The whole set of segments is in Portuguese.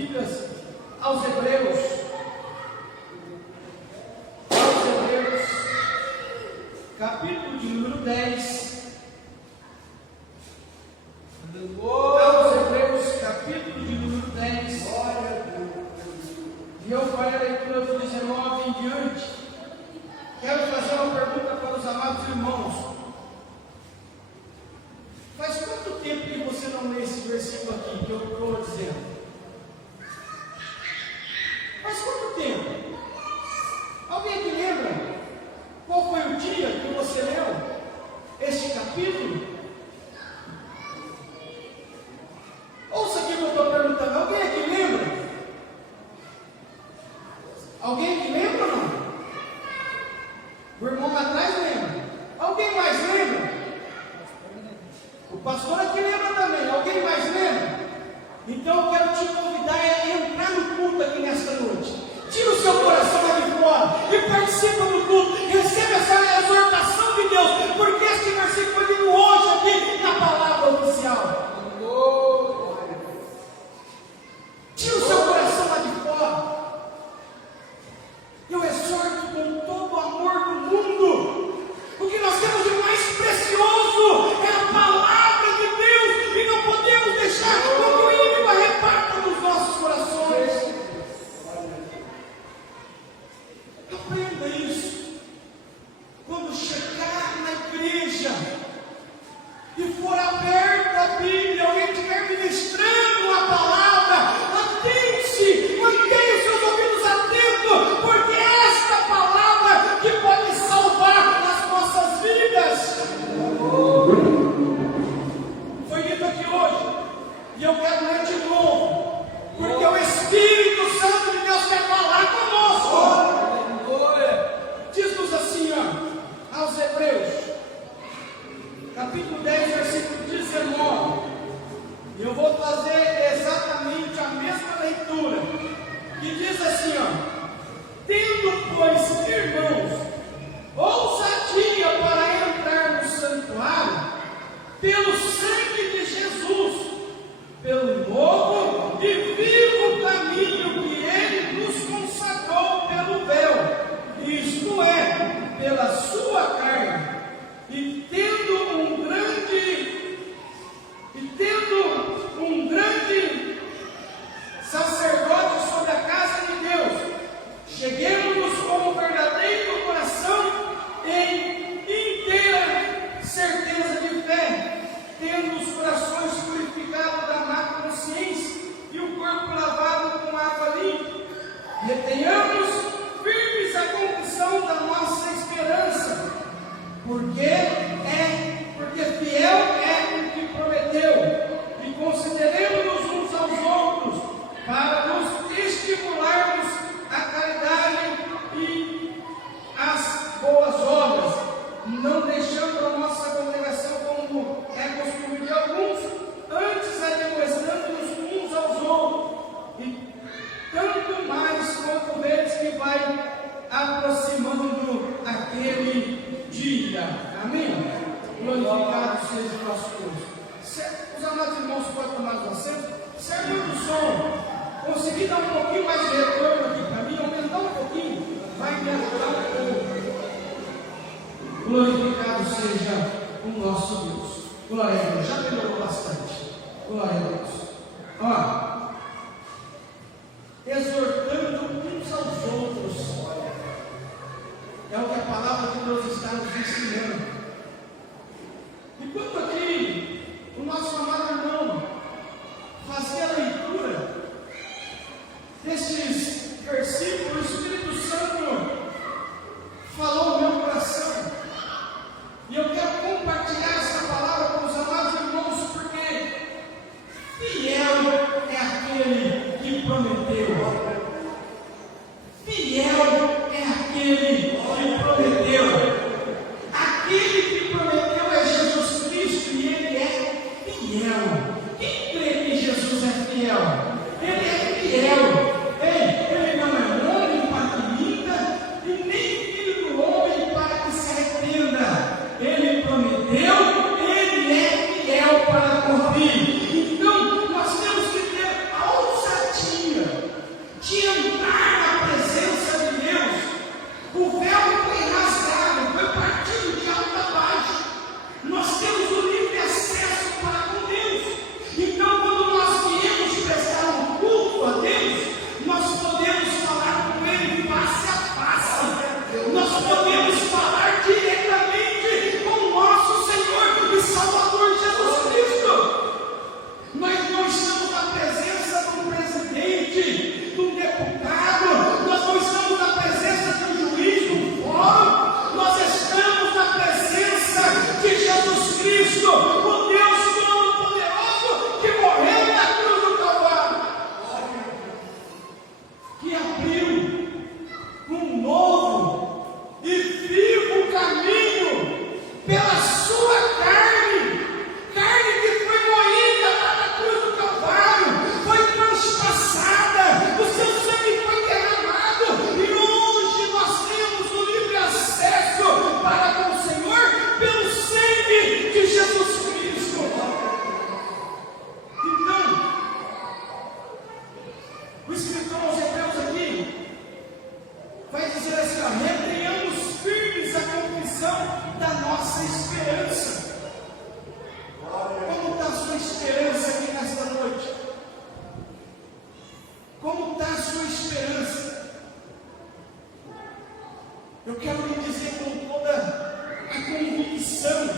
Bíblias aos Hebreus, capítulo de número 10. Aos Hebreus, capítulo de número 10. E eu farei a leitura do 19 em diante. Quero fazer uma pergunta para os amados irmãos. Faz quanto tempo que você não lê esse versículo aqui que eu estou dizendo? Faz quanto tempo? Alguém que lembra? Qual foi o dia que você leu este capítulo? Ouça aqui o que eu estou perguntando. Alguém aqui lembra? Alguém aqui lembra ou não? O irmão lá atrás lembra. Alguém mais lembra? O pastor aqui lembra também. Alguém mais lembra? Então eu quero te convidar a entrar no culto aqui nesta noite. Tira o seu coração lá de fora e participa do culto. Receba essa exortação de Deus, porque este versículo foi lido hoje aqui na palavra oficial. Tira o seu coração lá de fora. Eu exorto com todo o amor do mundo. O que nós temos de mais precioso é a palavra de Deus, e não podemos deixar com que o inimigo arrebata dos nossos corações. Aprenda isso. Quando chegar na igreja e for aberta a Bíblia, alguém estiver ministrando a palavra, atente-se, mantenha os seus ouvidos atentos, porque é esta palavra que pode salvar as nossas vidas. Foi dito aqui hoje, e eu quero ler de novo, porque o Espírito Santo de Deus quer falar conosco. Diz-nos assim, aos Hebreus, capítulo 10, versículo 19. E eu vou fazer exatamente a mesma leitura, que diz assim, tendo, pois, irmãos, ousadia para entrar no santuário, pelo sangue de Jesus, pelo novo e vivo caminho que Ele nos consagrou pelo véu, isto é, pela sua carne, e tendo um grande sacerdote sobre a casa de Deus, cheguemos-nos com um verdadeiro coração em inteira certeza de fé, tendo os corações purificados da má consciência e o corpo lavado com água limpa. Retenhamos firmes a confissão da nossa esperança, porque fiel é o que prometeu, e consideremos-nos uns aos outros para nos estimularmos a caridade e as boas obras, não deixando a nossa congregação como é costume de alguns, antes admoestando-nos uns aos outros, e tanto mais quanto vês que vai aproximando aquele dia. Amém? Glorificado seja o nosso Deus. Os amados irmãos podem tomar os assentos. Serve do som. Consegui dar um pouquinho mais de retorno aqui para mim, aumentar um pouquinho, vai me ajudar um pouco. Glorificado seja o nosso Deus. Glória a Deus. Já melhorou bastante. Glória a Deus. Exortando uns aos outros. É o que a palavra de Deus está nos ensinando. Enquanto aqui o nosso amado irmão fazia a leitura destes versículos, o Espírito Santo falou no meu coração. E eu quero compartilhar essa palavra com os amados irmãos, porque fiel é O escritor aos Hebreus aqui vai dizer assim: retenhamos firmes a confissão da nossa esperança. Como está a sua esperança aqui nesta noite? Como está a sua esperança? Eu quero lhe dizer com toda a convicção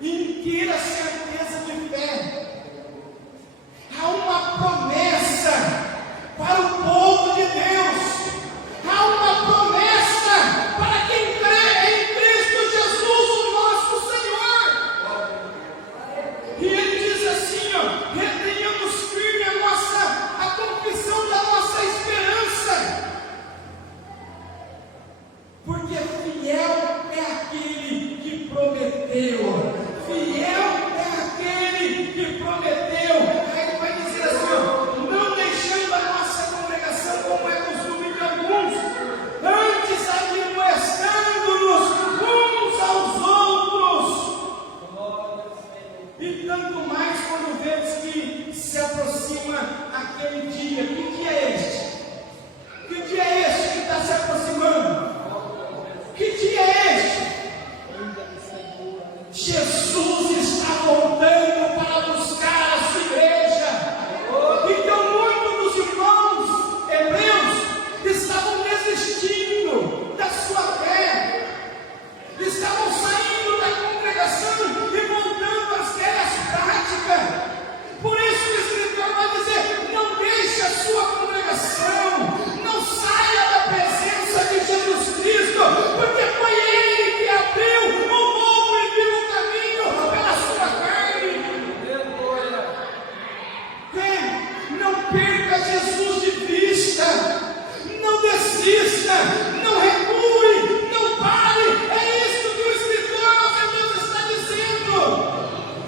e inteira certeza de fé: há uma promessa para o povo de Deus, há uma promessa para quem crê em Cristo Jesus, o nosso Senhor. E ele diz assim: retenhamos firme a confissão da nossa esperança, porque fiel é aquele que prometeu. Fiel é aquele que prometeu. Aí ele vai dizer assim: não deixando a nossa congregação como é costume de alguns, antes admoestando-nos uns aos outros. E tanto mais quando vemos que se aproxima aquele dia. Que dia é este? Que dia é este que está se aproximando? Que dia é este? Jesus está voltando para buscar a sua igreja. Então muitos dos irmãos hebreus estavam desistindo da sua fé, estavam saindo da congregação e voltando às velhas práticas. Por isso o escritor vai dizer: não deixe a sua congregação, não saia da presença de Jesus Cristo, porque foi Ele que abriu o novo e vivo caminho pela sua carne. Não perca Jesus de vista, não desista, não recue, não pare. É isso que o escritor aos Hebreus está dizendo.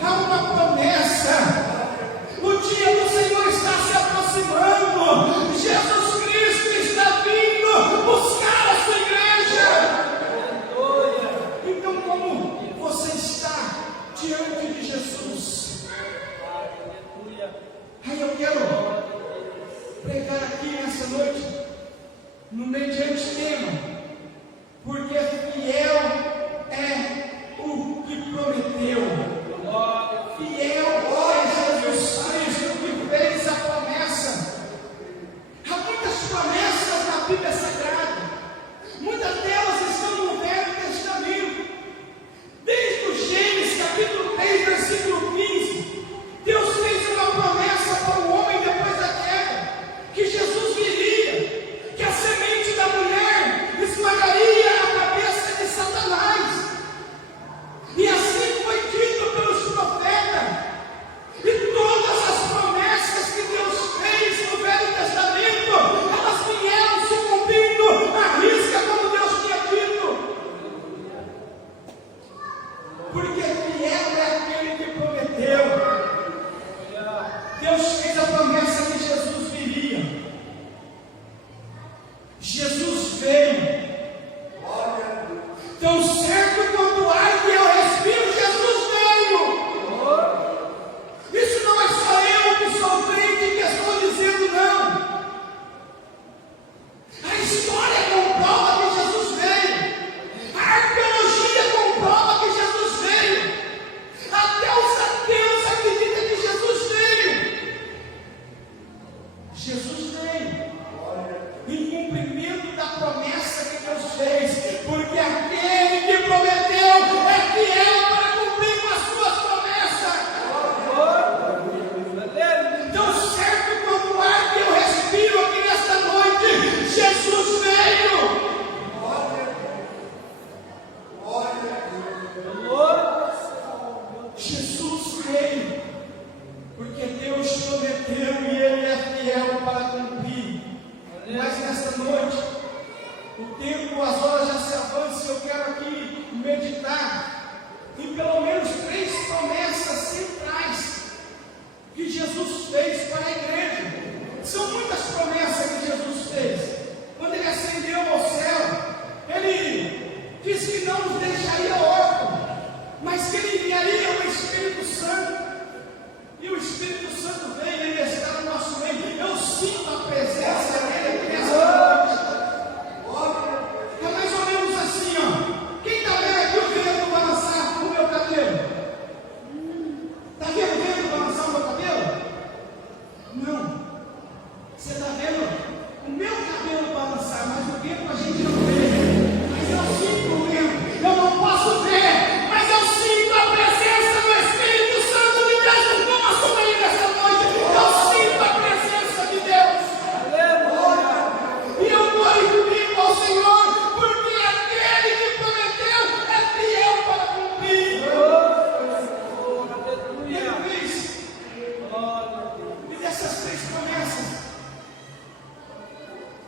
Há uma promessa. O dia do Senhor está se aproximando. Jesus Cristo está vindo buscar a sua igreja. Então, como você está diante de Jesus? Aí eu quero pregar aqui nessa noite no mediante tema: porque fiel é o que prometeu. Fiel é Jesus Cristo que fez a promessa. Há muitas promessas na Bíblia Sagrada, muitas delas estão no Velho Testamento. Desde o Gênesis capítulo 3, versículo 15, Deus fez uma promessa para o homem depois da queda, que Jesus viria, que a semente da mulher esmagaria a cabeça de Satanás. E assim foi dito pelos profetas. E todas as promessas que Deus fez no Velho Testamento, elas vieram se cumprindo à risca como Deus tinha dito. Porque fiel é aquele que prometeu. Deus fez a promessa que Jesus viria. Jesus veio. Tão certo quanto o ar que eu respiro, Jesus veio. Isso não é só eu que sou crente que estou dizendo, não. A história comprova que Jesus veio. A arqueologia comprova que Jesus veio. Até os ateus acreditam que Jesus veio. Jesus veio em cumprimento da promessa que Deus fez, porque aquele que prometeu é fiel para cumprir com as suas promessas. Tão certo quanto o ar que eu respiro aqui nesta noite, Jesus veio. Jesus veio, porque Deus prometeu e Ele é fiel para cumprir. Mas nesta noite, o tempo, as horas já se avançam. Eu quero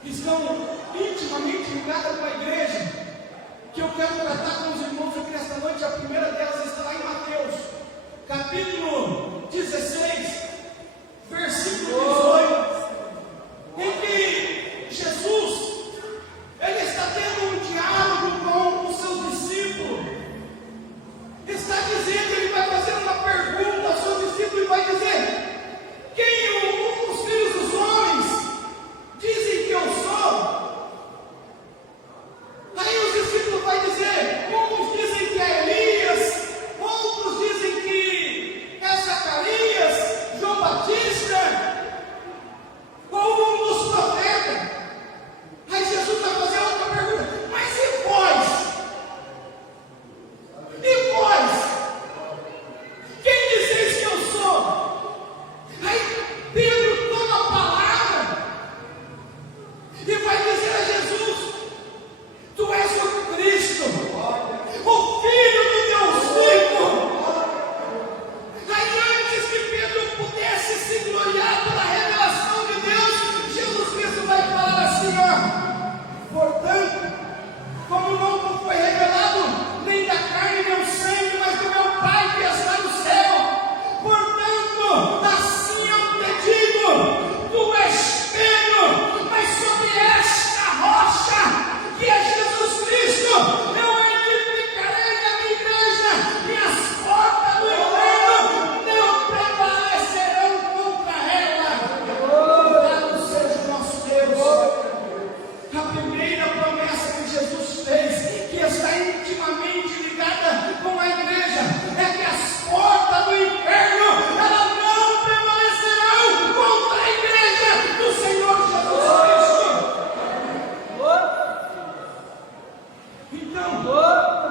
que estão intimamente ligadas com a igreja, que eu quero tratar com os irmãos aqui nesta noite. A primeira delas está lá em Mateus, capítulo 16, versículo 18, em que Jesus, ele está tendo um diálogo com os seus discípulos, está dizendo, ele vai fazer uma pergunta aos seus discípulos e vai dizer: quem os filhos dos homens dizem que eu sou? Aí os discípulos vão dizer, uns dizem que é Elias, outros dizem que é Zacarias, João Batista, ou um dos profetas. Aí Jesus vai fazer outra pergunta: mas e vós? E vós? Quem dizeis que eu sou? Aí Pedro toma a palavra e vai dizer a Jesus: tu és o Cristo, o Filho do Deus vivo. Aí antes que Pedro pudesse se gloriar pela revelação de Deus, Jesus Cristo vai falar assim: ó, portanto, como não foi revelado nem da carne nem do sangue, mas do meu Pai que está no céu, portanto, assim eu te digo, tu és Pedro, mas sobre esta rocha, que é Jesus Cristo, eu edificarei a minha igreja, e as portas do inferno não prevalecerão contra ela. Louvado seja o nosso Deus. A primeira promessa que Jesus fez, que está intimamente ligada com a igreja, é que as portas do inferno, elas não prevalecerão contra a igreja do Senhor Jesus Cristo. Então,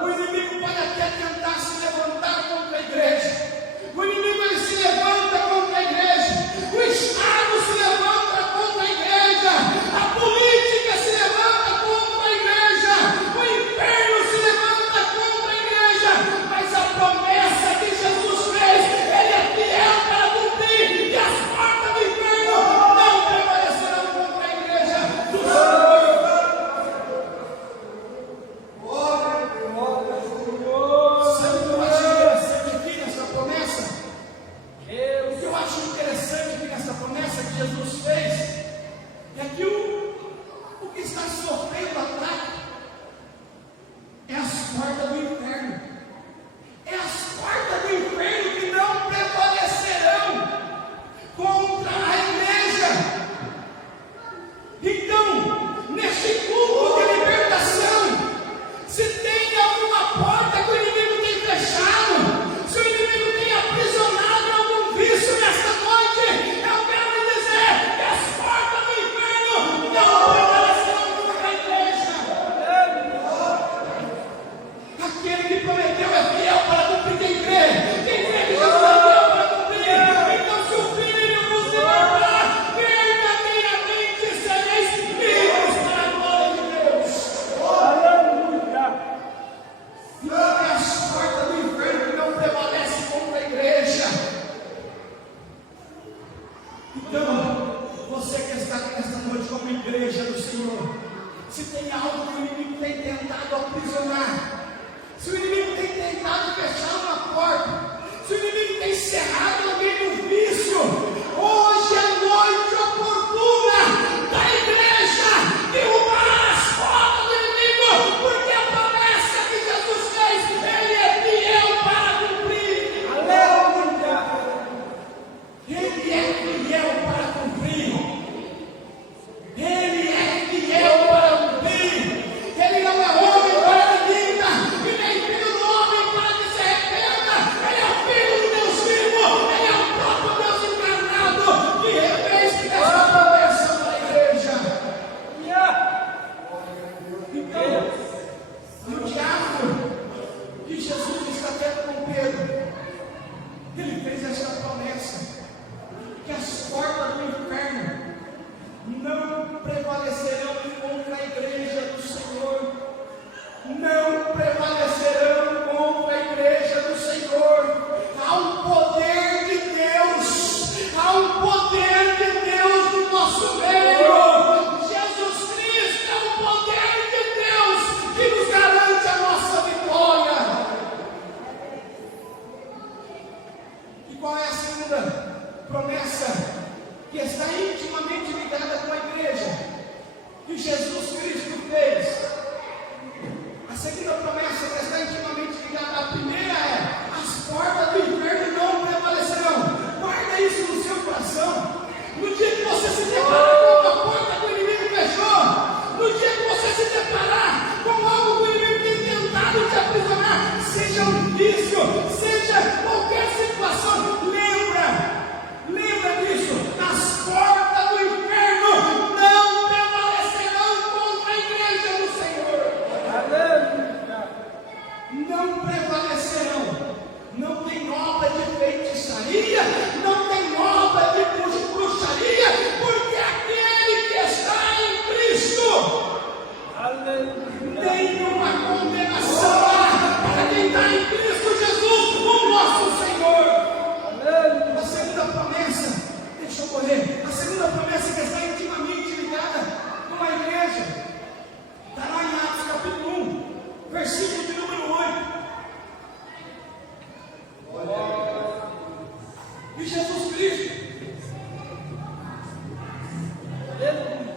o inimigo pode até tentar se levantar contra a igreja. O inimigo, ele se levanta contra a igreja. O Estado se levanta contra a igreja. A política se levanta contra a igreja. O inferno se levanta contra a igreja. Mas a promessa que Jesus fez, ele é fiel para cumprir. E as portas do inferno não prevalecerão contra a igreja do Senhor. Sabe o que eu acho interessante aqui nessa promessa? O que eu acho interessante aqui nessa promessa que Jesus fez é que o que está sofrendo ataque é as portas do inferno. É as portas do inferno que não prevalecerão contra a igreja. Então, neste culto de libertação, se tem alguma porta que o inimigo tem fechado, se o inimigo tem aprisionado algum vício nesta noite, eu quero lhe dizer que as portas do inferno não prevalecerão contra a igreja. Aquele que prometeu é fiel para cumprir. Quem crê? Quem crê que Jesus é fiel para cumprir? Então, se o Filho vos libertar, verdadeiramente sereis livres para a glória de Deus. Não é as portas do inferno que não prevalecem contra a igreja. Então, você que está aqui nesta noite como igreja do Senhor, se tem algo que o inimigo tem tentado aprisionar, se o inimigo tem tentado fechar uma porta, se o inimigo tem cerrado alguém no vício, hoje é a noite oportuna da igreja derrubar as portas do inimigo, porque a promessa que Jesus fez, ele é fiel para cumprir. Aleluia! Ele é fiel para cumprir. Ele é fiel para cumprir. Ele não é homem para que minta, e nem filho do homem para que se arrependa. Ele é o Filho do Deus vivo. Ele é o próprio Deus encarnado.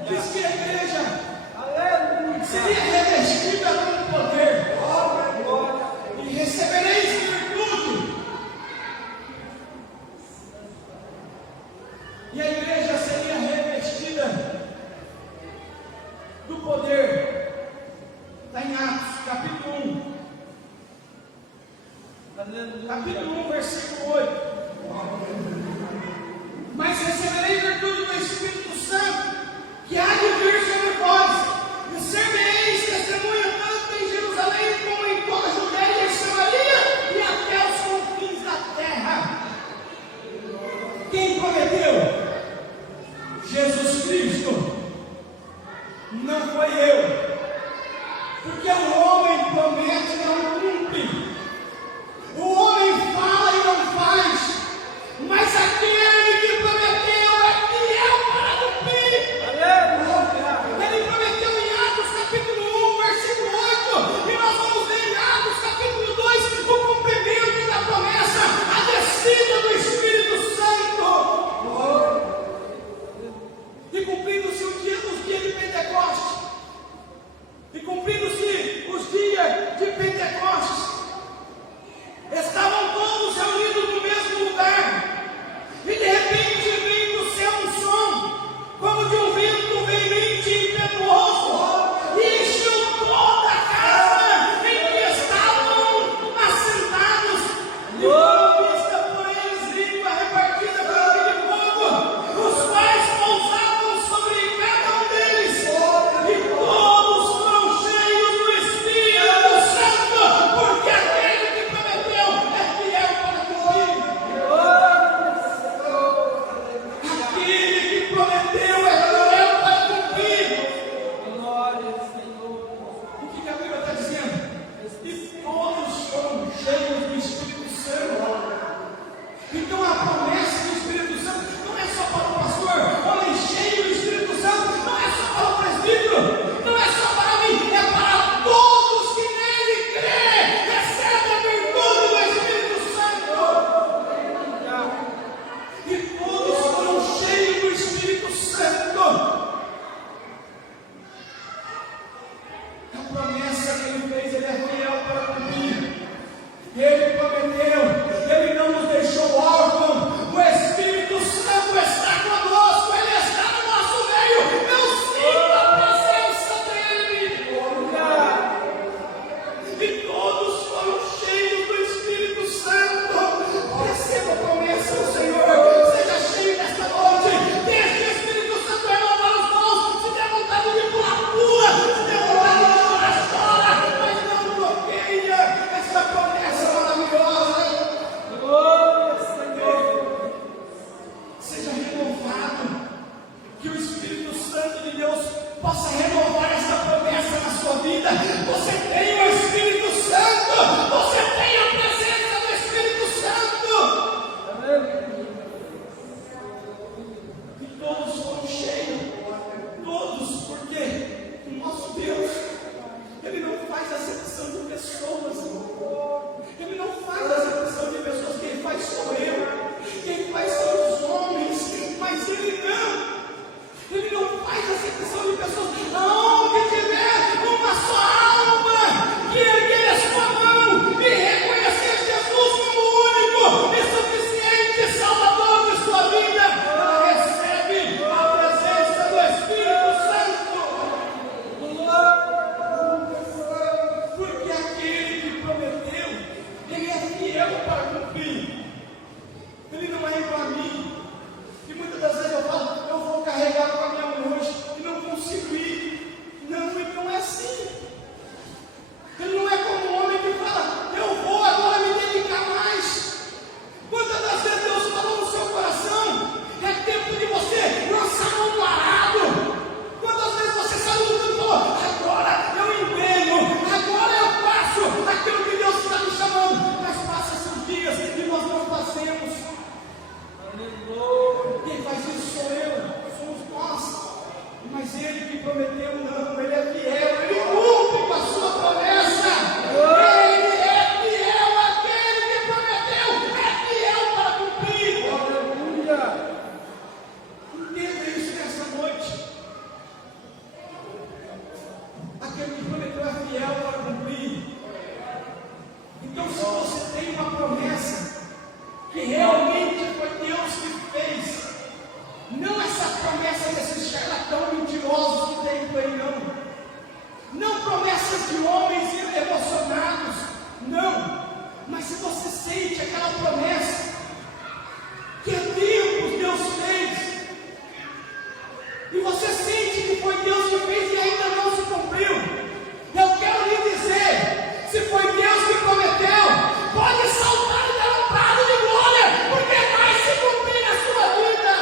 Diz que a igreja seria revestida com poder. E recebereis virtude. E a igreja seria revestida do poder. Está em Atos, capítulo 1. Capítulo 1, versículo 8. Mas recebereis virtude do Espírito Santo, que há de vir sobre vós, e sereis testemunha tanto em Jerusalém como em toda a Judéia e Samaria e até os confins da terra. Quem prometeu? Jesus Cristo. Não foi eu. Porque o homem promete e não cumpre. O homem fala e não faz. Mas aquele que prometeu é fiel para cumprir. Ele prometeu em Atos capítulo 1, versículo 8. E nós vamos ver em Atos capítulo 2 o cumprimento da promessa, a descida do Espírito Santo. E cumprindo-se os dias de Pentecostes. E cumprindo-se os dias de Pentecostes. Estavam todos reunidos no mesmo lugar. E de repente veio do céu um som, como de um vento veemente e impetuoso, e encheu toda a casa em que estavam assentados. E foi vista por eles língua repartida pelo de fogo, os quais pousavam sobre cada um deles. E todos foram cheios do Espírito Santo, porque aquele que prometeu é fiel para cumprir. Aquele que prometeu é fiel para cumprir. O que a Bíblia está dizendo? E todos foram cheios do Espírito Santo. Então a promessa do Espírito Santo não é só para o pastor, homem cheio do Espírito Santo, não é só para o presbítero, não é só para mim, é para todos que nele crê. Recebe a virtude do Espírito Santo. E todos foram cheios do Espírito Santo. A promessa que ele fez, ele é fiel para cumprir. Ele prometeu, ele não nos deixou órfãos. O Espírito Santo está conosco, ele está no nosso meio. Eu sinto a presença dele. E todos foram cheios do Espírito Santo. Receba a promessa do Senhor. Seja cheio nesta noite. Deixe o Espírito Santo renovar os dons. Se der vontade de pular, pula. Se der vontade de chorar, chora. Mas não bloqueia essa promessa maravilhosa. Seja renovado. Que o Espírito Santo de Deus possa renovar essa promessa na sua vida. Você tem o Espírito Santo. Você tem a presença do Espírito Santo. E todos foram cheios. Todos, porque o nosso Deus, Ele não faz acepção de pessoas. Ele não faz acepção de pessoas. Quem faz sou eu. Quem faz são os homens. Mas Ele não. Ele não faz acepção de pessoas. Aonde tiver uma só alma que erguer a sua mão e reconhecer Jesus como o único e suficiente Salvador de sua vida, ela recebe a presença do Espírito Santo. Porque aquele que prometeu, ele é fiel para cumprir. Ele não é igual a mim. E muitas das vezes eu falo, eu vou carregar com a minha mão hoje e não consigo ir. Não, ele não é assim. Ele não é como um homem que fala, eu vou agora me dedicar mais. Quantas das vezes Deus falou no seu coração, é tempo de você lançar um arado. Quantas vezes você saiu do e falou, agora eu empenho, agora eu faço aquilo que Deus está me chamando. Mas passa esses dias e nós não fazemos. Quem faz isso sou eu, somos nós. Mas Ele que prometeu, não, Ele é fiel, Ele cumpre com a sua promessa. Ele é fiel, aquele que prometeu é fiel para cumprir. Aleluia. Entenda isso nessa noite. vendo aí, não. Não promessas de homens emocionados, não. Mas se você sente aquela promessa que há tempos Deus fez, e você sente que foi Deus que fez e ainda não se cumpriu, eu quero lhe dizer, se foi Deus que prometeu, pode saltar e dar um brado de glória, porque vai se cumprir na sua vida.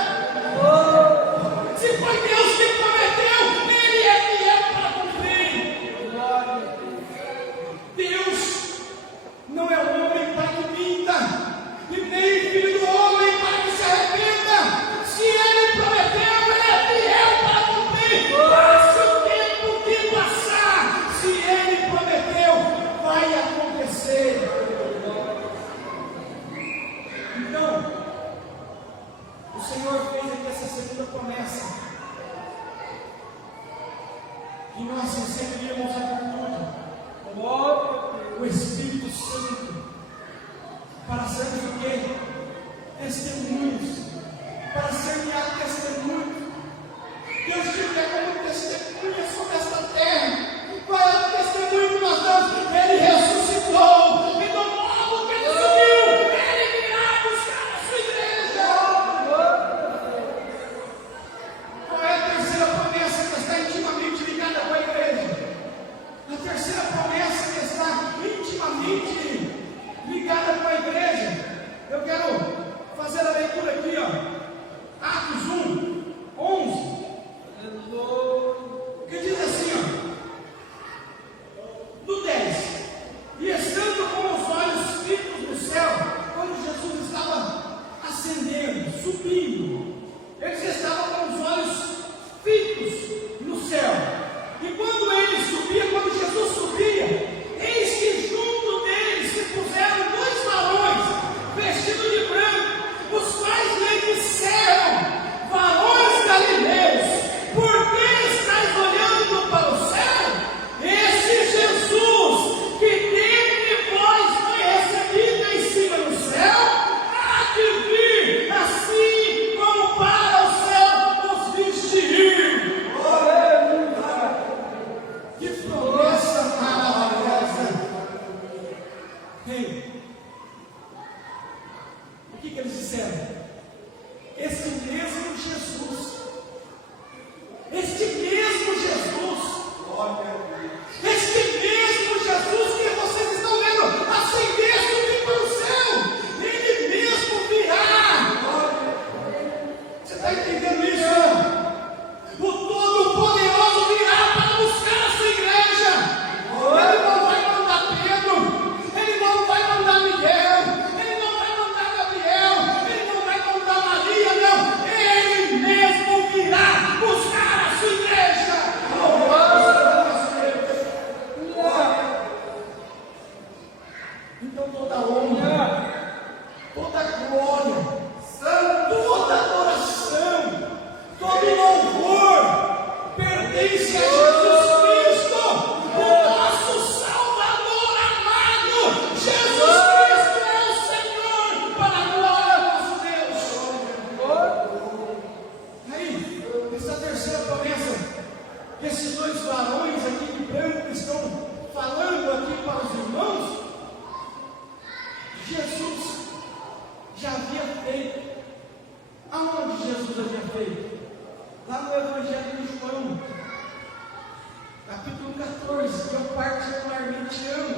Se foi Deus que prometeu, Ele é fiel para cumprir. Deus não é homem para que minta, e nem filho do homem para que se arrependa. Se Ele prometeu, Ele é fiel para cumprir. Passe o tempo que passar, se Ele prometeu, vai acontecer. Então, o Senhor fez aqui essa segunda promessa, que nós receberíamos a virtude, o Espírito Santo, para sermos o quê? Testemunhos, para ser testemunhos. Deus te quer como testemunha sobre esta terra. Qual é o testemunho que nós damos? Ele ressuscitou, e do modo que Ele subiu, Ele virá buscar a sua igreja. Qual é a terceira promessa que está intimamente ligada com a igreja? A terceira promessa que está intimamente ligada com a igreja, eu quero fazer a leitura aqui, ó, Atos 1, 11, que diz assim, no 10, e estando com os olhos fitos no céu, quando Jesus estava ascendendo, subindo, eles estavam com os olhos fitos no céu, e quando ele subia, quando Jesus subia, eis que junto deles se puseram dois varões, vestidos de branco, os quais lhe disseram: varões galileus, por que estáis olhando para o céu? Esse Jesus, que dentre vós foi recebido em cima no céu, há de vir, assim como para o céu nos vestir. Que promessa maravilhosa! Ei, o que eles disseram? Este mesmo Jesus, este mesmo Jesus que vocês estão vendo ascender, subir para o céu, Ele mesmo virá. Você está entendendo isso? O Todo-Poderoso virá para buscar a sua igreja. Ele não vai mandar Pedro, Ele não vai mandar Miguel, Ele não vai mandar Gabriel, Ele não vai mandar Maria, não. Ele mesmo virá buscar a sua igreja. Então toda honra, toda glória, toda adoração, todo louvor pertence a Jesus Cristo, o nosso Salvador amado. Jesus Cristo é o Senhor, para a glória do nosso Deus. Aí, essa terceira promessa, que esses dois varões aqui de branco estão falando aqui para os irmãos, Jesus já havia feito. Aonde Jesus havia feito? Lá no Evangelho de João, capítulo 14, que eu particularmente amo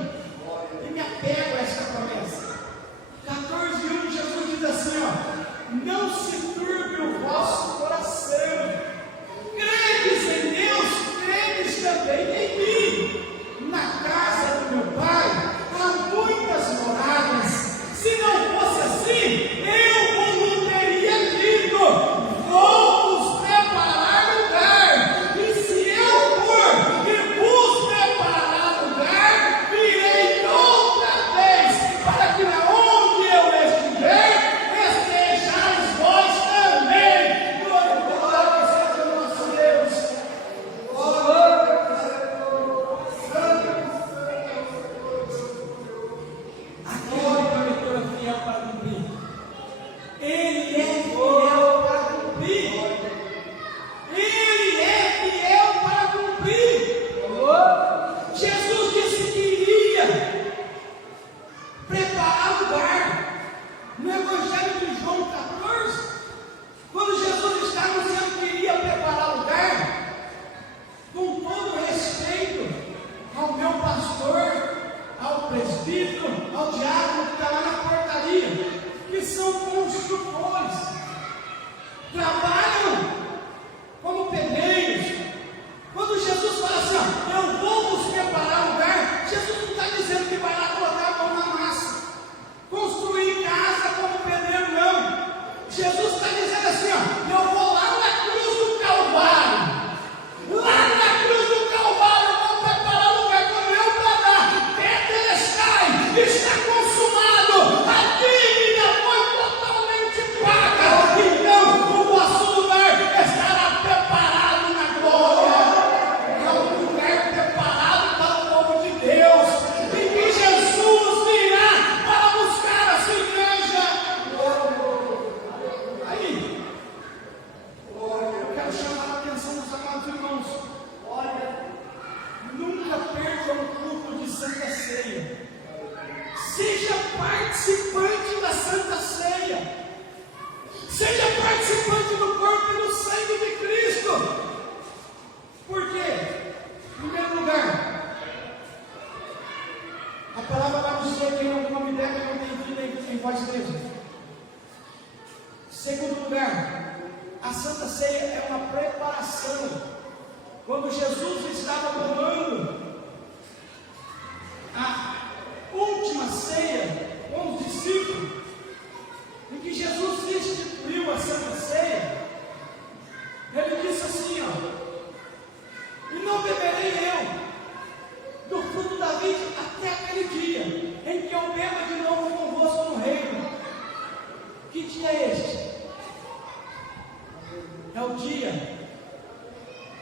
e me apego a esta promessa. 14:1, Jesus diz assim, ó: não se turbe o vosso coração, credes em Deus, credes também em mim. Na casa do meu Pai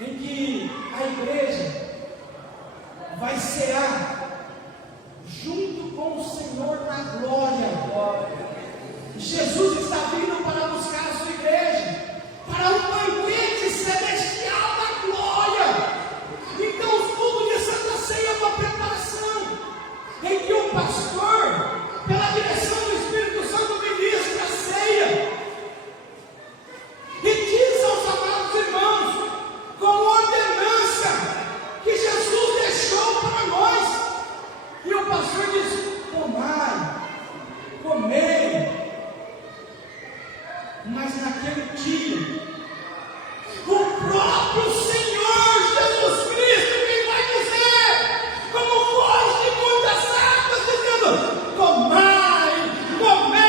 em que a igreja vai cear junto com o Senhor na glória. Jesus está vindo para buscar a sua igreja para um banquete celestial da glória. Então o culto de Santa Ceia é uma preparação em que o pastor, pela direção do Espírito Santo, ministra a ceia e diz aos amados irmãos, como ordenança que Jesus deixou para nós. E o pastor diz: tomai, comei. Mas naquele dia, o próprio Senhor Jesus Cristo quem vai dizer, como voz de muitas águas, dizendo: tomai, comei.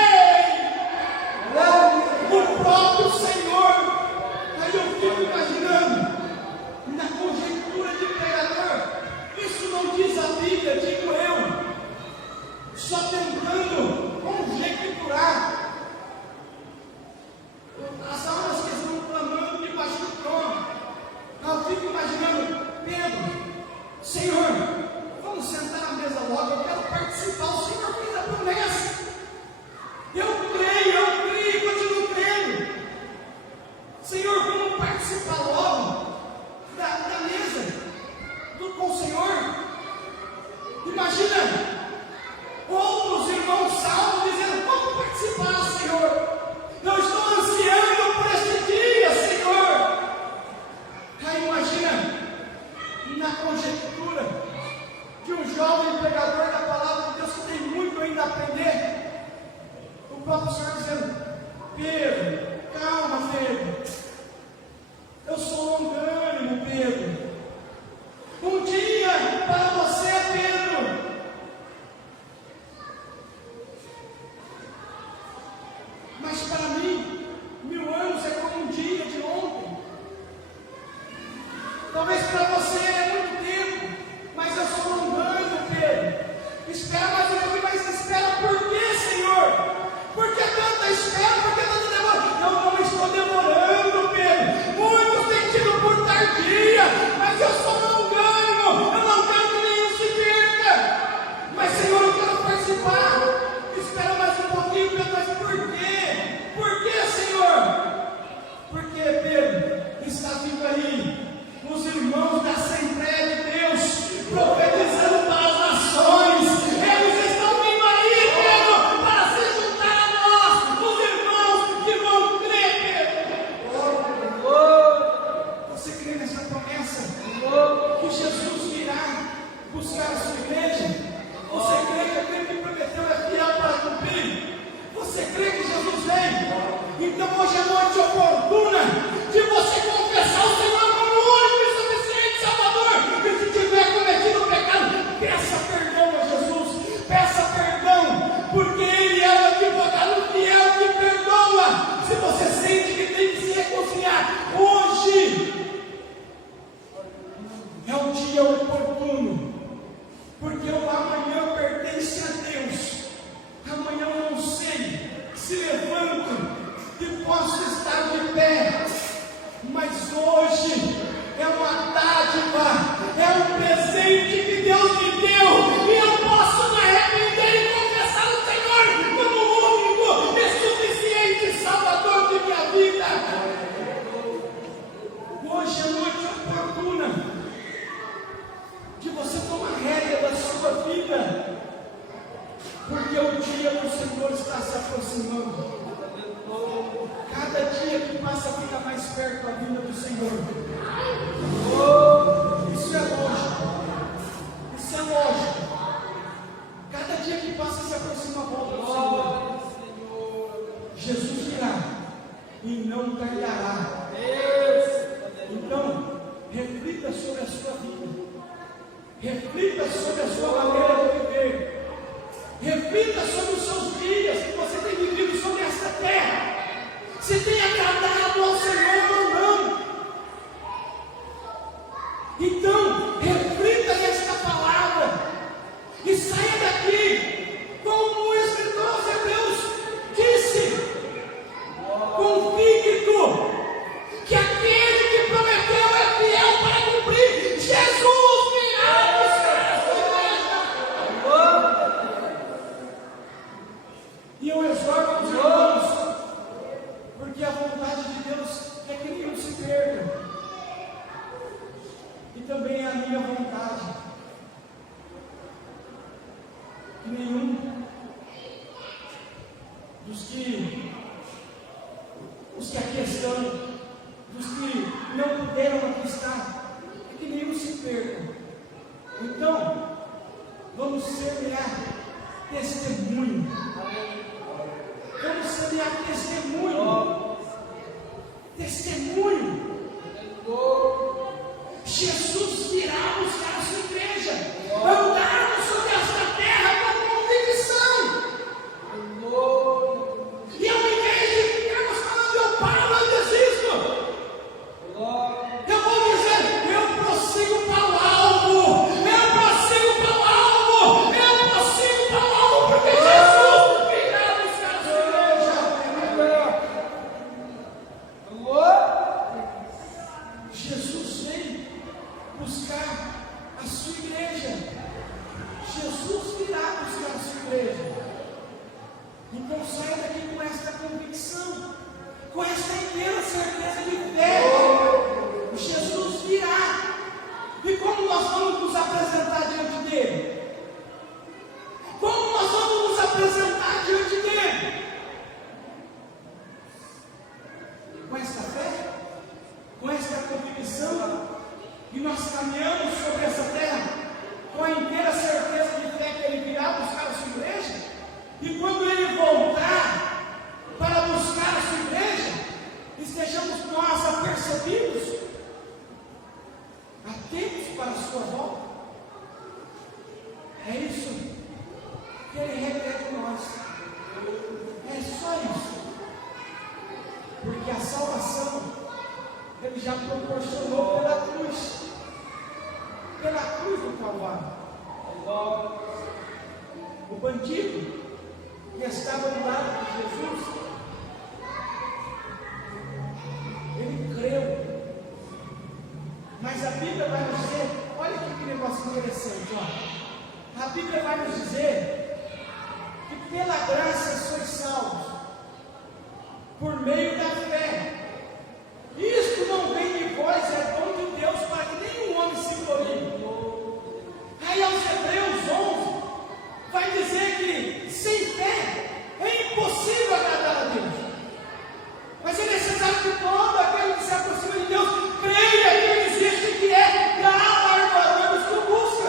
O próprio Senhor. Aí eu fico imaginando, na conjectura de pregador, isso não diz a Bíblia, digo eu, só tentando conjecturar. As almas que estão clamando debaixo do trono. Eu fico imaginando Pedro: Senhor, vamos sentar na mesa logo, eu quero participar. O Senhor fez a promessa. Eu creio e continuo crendo. Senhor, vamos participar logo da mesa com o Senhor. Imagina outros irmãos salvos dizendo: vamos participar, Senhor. Eu estou ansiando por este dia, Senhor. Aí imagina, na conjectura de um jovem pregador da palavra de Deus que tem muito ainda a aprender, o próprio Senhor dizendo: Pedro, calma, Pedro, eu sou longânimo, Pedro. Um dia para você, Pedro, mas para mim, 1000 anos é como um dia de ontem. Talvez para você é muito tempo, mas eu sou longânimo, Pedro. Espera mais um pouquinho, mas espera por quê, Senhor? Por que tanta espera? Por que tanta demora? Eu não estou demorando, Pedro. Muitos têm tido por tardia, mas eu sou longânimo. Eu não quero que nenhum se perca. Mas, Senhor, eu quero participar. Espera mais um pouquinho, Pedro, mas por quê? Por que, Senhor? Porque, Pedro, está vindo aí os irmãos da Assembleia de Deus profetizando para as nações. Eles estão vindo aí, Pedro, para se juntar a nós, os irmãos que vão crer, Pedro. Você crê nessa promessa? Que Jesus virá buscar a sua igreja? Você crê que aquele que prometeu é fiel para cumprir? Você crê que Jesus vem? Então hoje é noite oportuna de você confessar o Senhor como o único e suficiente Salvador. E se tiver cometido pecado, peça perdão a Jesus. Peça perdão, porque Ele é o advogado fiel que perdoa. Se você sente que tem que se reconciliar, hoje é o dia oportuno. Porque o amanhã pertence a Deus. Amanhã eu não sei se levanto e posso estar de pé, mas hoje é uma dádiva, é um presente que Deus me deu, e eu posso me arrepender e confessar o Senhor como o único e suficiente Salvador de minha vida. Hoje é noite oportuna de você tomar rédea da sua vida, porque o dia do Senhor está se aproximando. Cada dia que passa fica mais perto a vinda do Senhor. Isso é lógico. Isso é lógico. Cada dia que passa se aproxima a volta do Senhor. Jesus virá e não tardará. Então, reflita sobre a sua vida. Reflita sobre a sua maneira de viver. Reflita sobre os seus dias que você tem vivido sobre esta terra. Se tem agradado ao Senhor ou não. Então, reflita nesta palavra e saia daqui como o escritor aos Hebreus disse, convicto que aquele que prometeu é fiel está, é que nenhum se perca. Então, vamos semear testemunho. Vamos semear testemunho. Testemunho. Jesus virá buscar a sua igreja. Andarmos sobre esta terra com convicção. E ao invés de ficarmos falando, eu paro, eu desisto, eu vou dizer, eu prossigo para o alvo. Eu prossigo para o alvo. Eu prossigo para o alvo, porque Jesus virá buscar a sua igreja. Jesus veio buscar a sua igreja. Jesus virá buscar a sua igreja. Então saia daqui com esta convicção, com esta inteira certeza de fé. Jesus virá. E como nós vamos nos apresentar diante dele? Como nós vamos nos apresentar diante dele? Com esta fé? Com esta convicção? E nós caminhamos sobre essa terra com a inteira certeza de fé que ele virá buscar a sua igreja? E quando ele voltar para buscar a sua igreja, estejamos nós apercebidos, atentos para a sua volta. É isso que ele requer de nós. É só isso. Porque a salvação ele já proporcionou pela cruz. Pela cruz do Calvário. O bandido que estava do lado de Jesus, ele creu. Mas a Bíblia vai nos dizer, olha que negócio interessante, ó. A Bíblia vai nos dizer que pela graça sois salvos, por meio da fé. Isto não vem de vós, é dom de Deus, para que nenhum homem se glorie. Aí aos Hebreus 11, vai dizer que sem fé é impossível agradar a Deus. Mas é necessário que todo aquele que se aproxima de Deus creia que Ele existe e que é galardoador dos que o busca.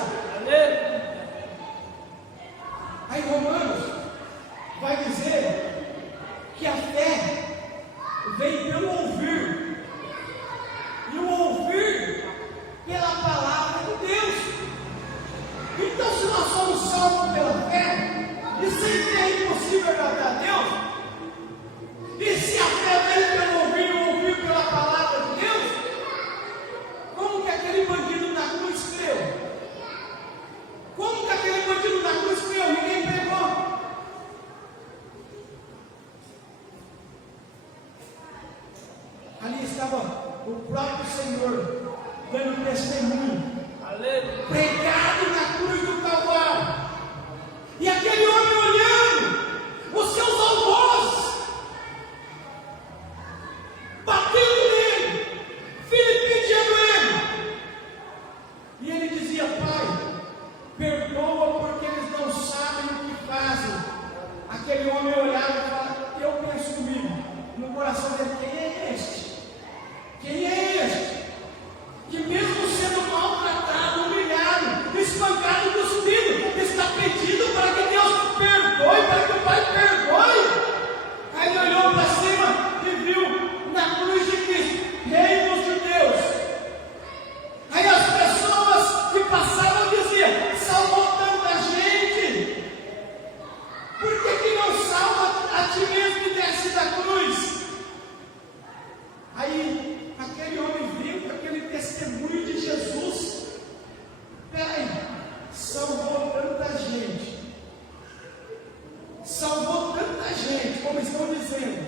Aí Romanos vai dizer que a fé vem pelo ouvir, e o ouvir pela palavra de Deus. Então, se nós somos salvos pela fé, e sem fé é impossível agradar a Deus, e se a fé vem pelo ouvir e o ouvir pela palavra de Deus, como que aquele bandido na cruz creu? Como que aquele bandido na cruz creu? Ninguém pregou. Ali estava o próprio Senhor dando testemunho. Pregado na cruz do Calvário. E aquele homem olhando os seus algozes, batendo nele, vilipendiando ele. E ele dizia: Pai, perdoa porque eles não sabem o que fazem. Aquele homem olhava e falava: eu penso comigo, no coração dele, quem é este? Quem é este? Que mesmo sendo maltratado, humilhado, espancado, cuspido, está pedindo para que Deus perdoe, para que o Pai perdoe. Aí ele olhou para cima e viu na cruz de Cristo, Rei dos judeus. Aí as pessoas que passavam diziam: salvou tanta gente, por que não salva a ti mesmo que desce da cruz? Aí aquele homem viu com aquele testemunho de Jesus. Peraí, salvou tanta gente, como estão dizendo,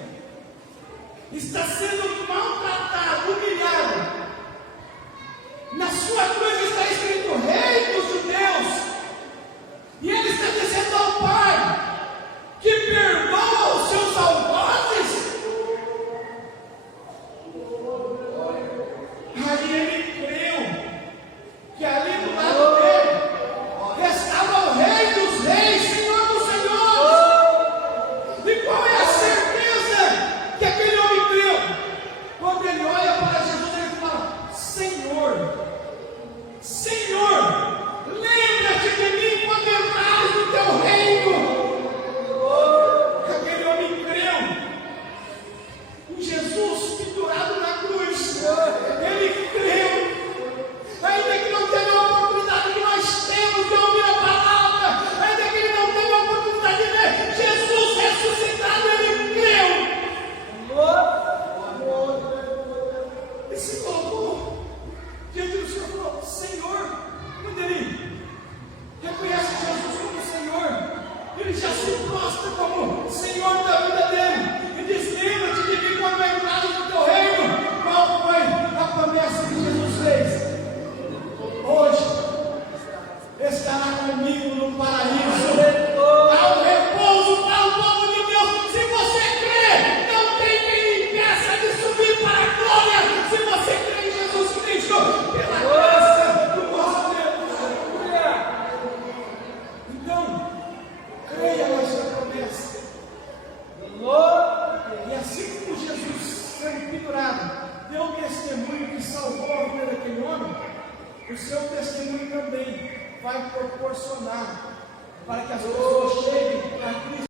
está sendo maltratado, humilhado. Na sua cruz está escrito Rei dos Judeus, e ele está dizendo ao Pai que perdoa os seus algozes. Ali ele creu que ali do lado dele estava o Rei dos Reis, Senhor dos Senhores. E qual é a certeza que aquele homem creu? Quando ele olha para Jesus, ele fala: Senhor. Senhor. Senhor, lembra-te de mim quando entrares no teu reino. Aquele homem creu em Jesus pendurado na cruz. Ele creu, ainda que não teve a oportunidade que nós temos de ouvir a palavra, ainda que ele não teve a oportunidade de ver Jesus ressuscitado, ele creu. E se colocou diante do Senhor e falou: Senhor, quando ele reconhece Jesus como Senhor, ele já se prostra como Senhor da vida dele e diz: lembra-te de mim quando entrares no teu reino. Qual foi a promessa que Jesus fez? Hoje estará comigo no paraíso. Há um repouso para o povo de Deus. Se você crê, não tem quem impeça de subir para a glória. Se você crê em Jesus Cristo, pela graça do nosso Deus. Então, creia nessa promessa. E assim como Jesus, sendo pendurado, deu um testemunho que salvou a vida daquele homem, o seu testemunho também vai proporcionar para que as pessoas cheguem a Cristo.